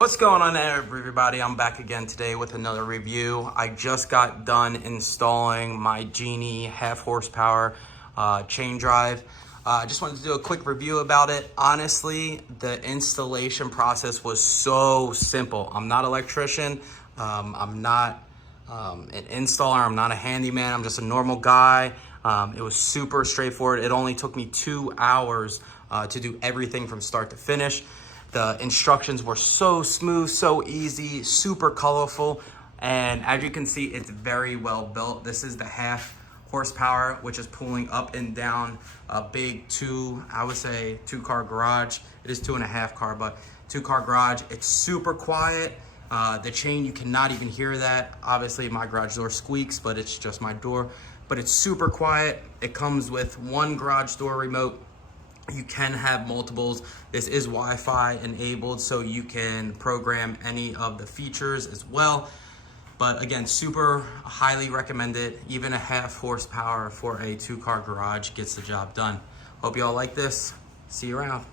What's going on there, everybody? I'm back again today with another review. I just got done installing my Genie half horsepower chain drive. I just wanted to do a quick review about it. Honestly, the installation process was so simple. I'm not an electrician. I'm not an installer. I'm not a handyman. I'm just a normal guy. It was super straightforward. It only took me 2 hours to do everything from start to finish. The instructions were so smooth, so easy, super colorful, and as you can see, it's very well built. This is the half horsepower, which is pulling up and down a big I would say 2-car garage. It is 2.5 car, but 2-car garage. It's super quiet. The chain, you cannot even hear that. Obviously, my garage door squeaks, but it's just my door. But it's super quiet. It comes with one garage door remote. You can have multiples. This is Wi-Fi enabled, so you can program any of the features as well. But again, super highly recommended. Even a half horsepower for a 2-car garage gets the job done. Hope you all like this. See you around.